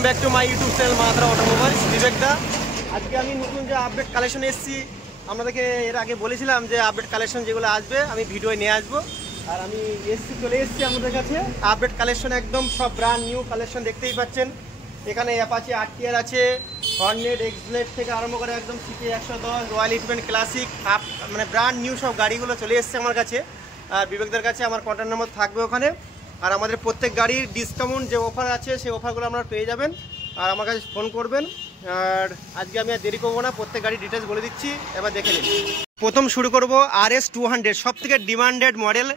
Welcome back to my YouTube channel মাত্রা automobiles বিবেকদা। আজকে আমি নতুন যে আপডেট কালেকশন এসেছি, আপনাদেরকে এর আগে বলেছিলাম যে আপডেট কালেকশন যেগুলো আসবে আমি ভিডিও নিয়ে আসবো। আর আমি চলে এসেছি আমাদের কাছে আপডেট কালেকশন, একদম সব ব্র্যান্ড নিউ কালেকশন দেখতেই পাচ্ছেন। এখানে অ্যাপাচি আরটিআর আছে, হর্নেট, এক্সব্লেড থেকে আরম্ভ করে একদম সিটি 110, রয়্যাল এনফিল্ড ক্লাসিক, মানে ব্র্যান্ড নিউ সব গাড়িগুলো চলে এসছে আমার কাছে। আর বিবেকদের কাছে আমার কন্ট্যাক্ট নম্বর থাকবে ওখানে। আর আমাদের প্রত্যেক গাড়ির ডিসকাউন্ট যে অফার আছে সেই অফারগুলো আপনারা পেয়ে যাবেন, আর আমার কাছে ফোন করবেন। আর আজকে আমি আর দেরি করবো না, প্রত্যেক গাড়ির ডিটেলস বলে দিচ্ছি, এবার দেখে নিন। প্রথম শুরু করব RS200, সব থেকে ডিমান্ডেড মডেল,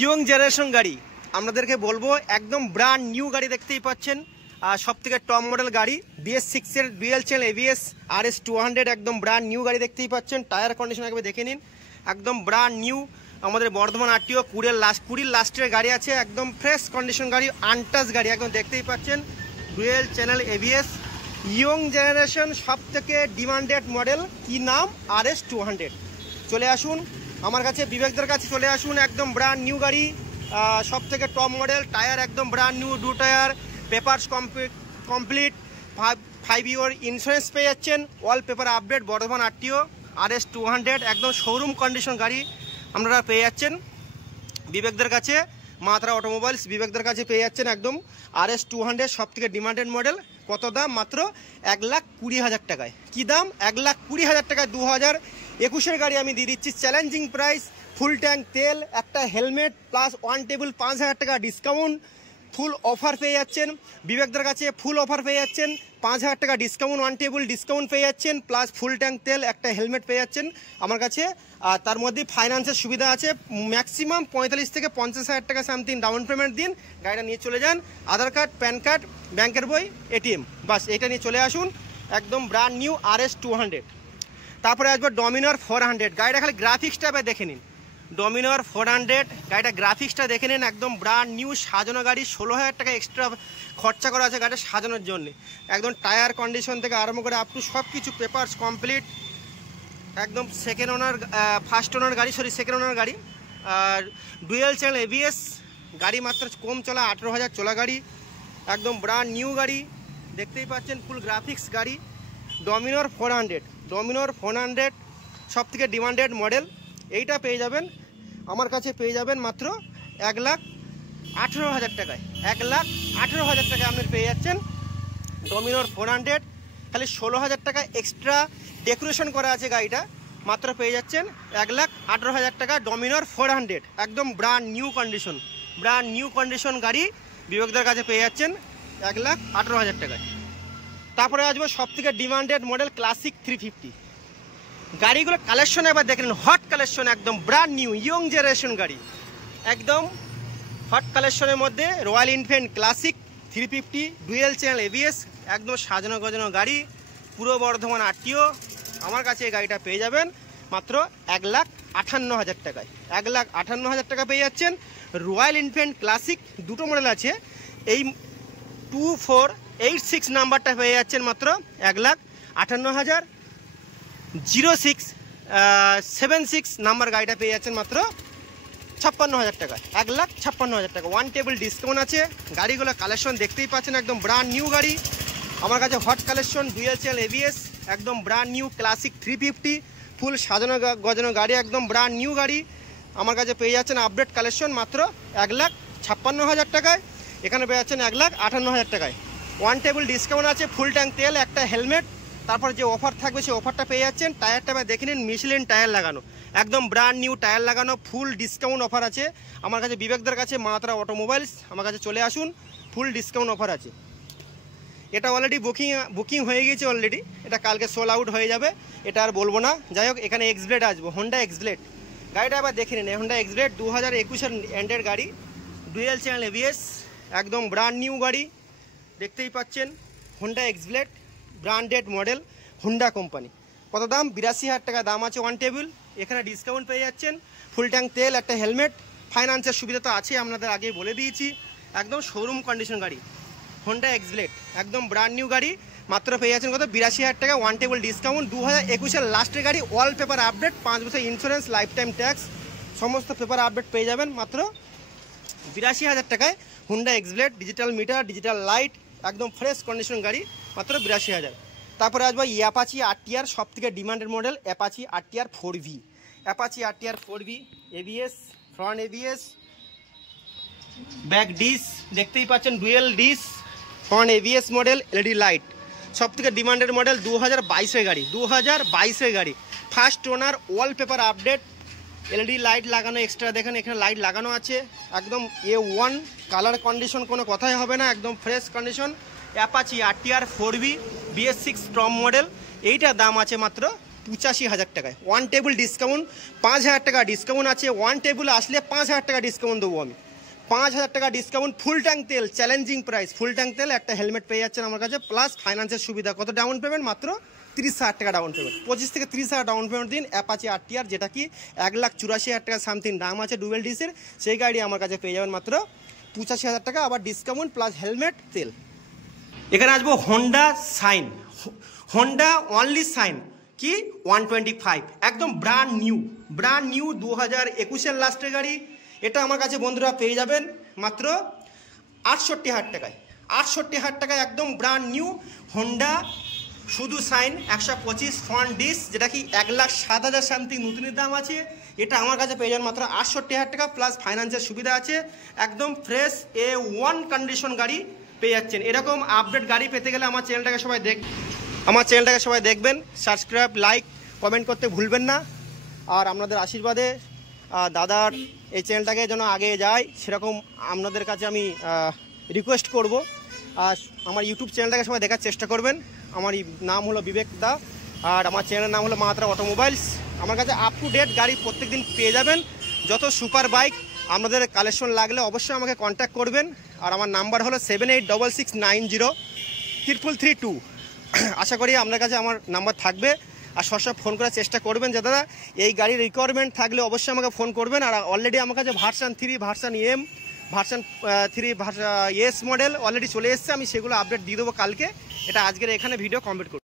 ইয়ং জেনারেশন গাড়ি। আপনাদেরকে বলবো একদম ব্র্যান্ড নিউ গাড়ি দেখতেই পাচ্ছেন, আর সব থেকে টপ মডেল গাড়ি, BS6-এর ডুয়েল চ্যানেল ABS RS200, একদম ব্র্যান্ড নিউ গাড়ি দেখতেই পাচ্ছেন। টায়ার কন্ডিশন একবার দেখে নিন, একদম ব্র্যান্ড নিউ। আমাদের বর্ধমান আরটিও 20 লাস্টের গাড়ি আছে, একদম ফ্রেশ কন্ডিশন গাড়ি, আনটাচ গাড়ি একদম দেখতেই পাচ্ছেন। Dual channel ABS, young generation, সব থেকে ডিমান্ডেড মডেল। কি নাম? RS200। চলে আসুন আমার কাছে, বিবেকদের কাছে চলে আসুন, একদম ব্র্যান্ড নিউ গাড়ি, সব থেকে টপ মডেল। টায়ার একদম brand new, 2 tyre, papers complete, 5 ইয়ার ইন্স্যুরেন্স পেয়ে যাচ্ছেন, all paper update. Bardhaman RTO RS200, একদম শোরুম কন্ডিশন গাড়ি আপনারা পেয়ে যাচ্ছেন বিবেকদের কাছে। মাত্রা অটোমোবাইলস বিবেকদের কাছে পেয়ে যাচ্ছেন একদম RS200, সব থেকে ডিমান্ডেড মডেল। কত দাম? মাত্র 1,20,000 টাকায়। কি দাম? 1,20,000 টাকায় 2021-এর গাড়ি আমি দিয়ে দিচ্ছি চ্যালেঞ্জিং প্রাইস। ফুল ট্যাঙ্ক তেল, একটা হেলমেট প্লাস ওয়ান টেবিল, 5,000 টাকা ডিসকাউন্ট, ফুল অফার পেয়ে যাচ্ছেন বিবেকদের কাছে। ফুল অফার পেয়ে যাচ্ছেন, 5,000 টাকা ডিসকাউন্ট, ওয়ান টেবিল ডিসকাউন্ট পেয়ে যাচ্ছেন, প্লাস ফুল ট্যাঙ্ক তেল, একটা হেলমেট পেয়ে যাচ্ছেন আমার কাছে। আর তার মধ্যে ফাইন্যান্সের সুবিধা আছে, ম্যাক্সিমাম 45 থেকে 50,000 টাকা সামথিং ডাউন পেমেন্ট দিন, গাড়িটা নিয়ে চলে যান। আধার কার্ড, প্যান কার্ড, ব্যাংকের বই, ATM, বাস এটা নিয়ে চলে আসুন। একদম ব্র্যান্ড নিউ RS200। তারপরে আসবে ডমিনার 400, গাড়িটা খালি গ্রাফিক্সটা এবার দেখে নিন। ডমিনার 400 গাড়িটা গ্রাফিক্সটা দেখে নিন, একদম ব্র্যান্ড নিউ সাজানো গাড়ি। 16,000 টাকা এক্সট্রা খরচা করা আছে গাড়িটা সাজানোর জন্য। একদম টায়ার কন্ডিশন থেকে আরম্ভ করে আপ টু সব কিছু পেপারস কমপ্লিট, একদম সেকেন্ড ওনার, ফার্স্ট ওনার গাড়ি, সেকেন্ড ওনার গাড়ি। আর ডুয়েল চ্যানেল ABS গাড়ি, মাত্র কম চলা 18,000 চলা গাড়ি, একদম ব্র্যান্ড নিউ গাড়ি দেখতেই পাচ্ছেন, ফুল গ্রাফিক্স গাড়ি। ডমিনার 400 সব থেকে ডিমান্ডেড মডেল। এইটা পেয়ে যাবেন আমার কাছে, পেয়ে যাবেন মাত্র 1,18,000 টাকায়। 1,18,000 টাকায় আপনি পেয়ে যাচ্ছেন ডমিনার 400। খালি 16,000 টাকা এক্সট্রা ডেকোরেশন করা আছে গাড়িটা, মাত্র পেয়ে যাচ্ছেন 1,18,000 টাকা ডমিনার 400, একদম ব্র্যান্ড নিউ কন্ডিশন গাড়ি বিবেকদের কাছে পেয়ে যাচ্ছেন 1,18,000 টাকায়। তারপরে আসবো সব থেকে ডিমান্ডেড মডেল ক্লাসিক 350 গাড়িগুলো কালেকশন এবার দেখেন, হট কালেকশন, একদম ব্র্যান্ড নিউ ইয়ং জেনারেশন গাড়ি, একদম হট কালেকশনের মধ্যে royal Enfield classic 350 dual channel ABS, একদম সাজানো গজানো গাড়ি, পুরো বর্ধমান আরটিও। আমার কাছে এই গাড়িটা পেয়ে যাবেন মাত্র 1,58,000 টাকায়। 1,58,000 টাকা পেয়ে যাচ্ছেন। রয়্যাল এনফিল্ড ক্লাসিক দুটো মডেল আছে, এই 2486 নাম্বারটা পেয়ে যাচ্ছেন মাত্র 1,58,000। 0676 নাম্বার গাড়িটা পেয়ে যাচ্ছেন মাত্র 56,000 টাকা, 1,56,000 টাকা। ওয়ান টেবিল ডিসকাউন্ট আছে। গাড়িগুলো কালেকশন দেখতেই পাচ্ছেন, একদম ব্র্যান্ড নিউ গাড়ি আমার কাছে, hot collection, dual channel ABS, একদম ব্র্যান্ড নিউ ক্লাসিক 350, ফুল সাজানো গজানো গাড়ি, একদম ব্র্যান্ড নিউ গাড়ি আমার কাছে পেয়ে যাচ্ছেন। আপডেট কালেকশন মাত্র 1,56,000 টাকায়, এখানে পেয়ে যাচ্ছেন 1,58,000 টাকায়। ওয়ান টেবিল ডিসকাউন্ট আছে, ফুল ট্যাঙ্ক তেল, একটা হেলমেট, তারপর যে অফার থাকবে সেই অফারটা পেয়ে যাচ্ছেন। টায়ারটা দেখে নিন, মিশলিন টায়ার লাগানো, একদম ব্র্যান্ড নিউ টায়ার লাগানো, ফুল ডিসকাউন্ট অফার আছে আমার কাছে বিবেকদের কাছে। মাত্রা অটোমোবাইলস আমার কাছে চলে আসুন, ফুল ডিসকাউন্ট অফার আছে। এটা অলরেডি বুকিং হয়ে গিয়েছে অলরেডি, এটা কালকে সোল আউট হয়ে যাবে, এটা আর বলবো না। যাই হোক, এখানে এক্সব্লেড আসবো, হোন্ডা এক্সব্লেড গাড়িটা এবার দেখে নিন। হোন্ডা এক্সব্লেড 2021-এর এন্ডের গাড়ি, ডুয়েল চ্যানেল ABS, একদম ব্র্যান্ড নিউ গাড়ি দেখতেই পাচ্ছেন। Honda X-Blade branded model, Honda company. কত দাম? 82,000 টাকা দাম আছে ওয়ান টেবিল। এখানে ডিসকাউন্ট পেয়ে যাচ্ছেন, ফুল ট্যাঙ্ক তেল, একটা হেলমেট, ফাইন্যান্সের সুবিধা তো আছে, আপনাদের আগেই বলে দিয়েছি। একদম শোরুম কন্ডিশন গাড়ি, হোন্ডা এক্সব্লেড, একদম ব্র্যান্ড নিউ গাড়ি, মাত্র পেয়ে যাচ্ছেন কত? 82,000 টাকা, ওয়ান টেবিল ডিসকাউন্ট। 2021-এর লাস্টের গাড়ি, অল পেপার আপডেট, 5 বছর ইন্স্যুরেন্স, লাইফ টাইম ট্যাক্স, সমস্ত পেপার আপডেট পেয়ে যাবেন মাত্র 82,000 টাকায়। Honda Xblade, digital meter, digital light, একদম ফ্রেশ কন্ডিশন গাড়ি, মাত্র 82,000। তারপরে আসবো অ্যাপাচি RTR, সব থেকে demanded model Apache RTR 4V। Apache RTR 4V, ABS, front ABS, back disc দেখতেই পাচ্ছেন, dual disc, front ABS model, LED light, সব থেকে ডিমান্ডেড মডেল। 2022-এর গাড়ি, 2022-এর গাড়ি, first owner, wallpaper update, LED light লাগানো এক্সট্রা, দেখেন এখানে লাইট লাগানো আছে, একদম A1 কালার কন্ডিশন, কোনো কথাই হবে না, একদম fresh condition. Apache RTR 4V BS6 top model, এইটার দাম আছে মাত্র 85,000 টাকায়। ওয়ান টেবিল ডিসকাউন্ট, 5,000 টাকা ডিসকাউন্ট আছে। ওয়ান টেবিল আসলে 5,000 টাকা ডিসকাউন্ট দেবো আমি, 5,000 টাকা ডিসকাউন্ট। ফুল ট্যাঙ্ক তেল, চ্যালেঞ্জিং প্রাইস, ফুল ট্যাঙ্ক তেল, একটা হেলমেট পেয়ে যাচ্ছেন আমার কাছে, প্লাস ফাইন্যান্সের সুবিধা। কত ডাউন পেমেন্ট? মাত্র 30,000 টাকা ডাউন পেমেন্ট, 25 থেকে 30,000 ডাউন পেমেন্ট দিন। অ্যাপাচি RTR, যেটা কি 1,84,000 টাকা সামথিং দাম আছে ডুয়েল ডিসের, সেই গাড়ি আমার কাছে পেয়ে যাবেন মাত্র 85,000 টাকা, আবার ডিসকাউন্ট প্লাস হেলমেট তেল। এখানে আসবো Honda Shine, Honda only Shine কি 125, একদম ব্র্যান্ড নিউ 2021-এর লাস্টের গাড়ি। এটা আমার কাছে বন্ধুরা পেয়ে যাবেন মাত্র 68,000 টাকায়, 68,000 টাকায় একদম ব্র্যান্ড নিউ হোন্ডা শুধু সাইন 125 ফ্রন্ট ডিস, যেটা কি 1,07,000 সামথিং নতুনের দাম আছে। এটা আমার কাছে পেয়ে যাবেন মাত্র 68,000 টাকা, প্লাস ফাইন্যান্সের সুবিধা আছে, একদম ফ্রেশ A1 কন্ডিশন গাড়ি পেয়ে যাচ্ছেন। এরকম আপডেট গাড়ি পেতে গেলে আমার চ্যানেলটাকে সবাই দেখবেন, সাবস্ক্রাইব, লাইক, কমেন্ট করতে ভুলবেন না। আর আপনাদের আশীর্বাদে দাদার এই চ্যানেলটাকে যেন আগে যায়, সেরকম আপনাদের কাছে আমি রিকোয়েস্ট করব। আর আমার ইউটিউব চ্যানেলটাকে সবাই দেখার চেষ্টা করবেন। আমার নাম হলো বিবেক দা, আর আমার চ্যানেলের নাম হলো মাত্রা অটোমোবাইলস। আমার কাছে আপ টু ডেট গাড়ি প্রত্যেক দিন পেয়ে যাবেন, যত সুপার বাইক আপনাদের কালেকশন লাগলে অবশ্যই আমাকে কন্ট্যাক্ট করবেন। আর আমার নাম্বার হলো 7866903332। আশা করি আপনার কাছে আমার নাম্বার থাকবে, আর সবসময় ফোন করার চেষ্টা করবেন। যে দাদা এই গাড়ির রিকোয়ারমেন্ট থাকলে অবশ্যই আমাকে ফোন করবেন। আর অলরেডি আমার কাছে version 3, version M, version 3 S model already চলে এসছে, আমি সেগুলো আপডেট দিয়ে দেবো কালকে। এটা আজকের এখানে ভিডিও কমপ্লিট করব।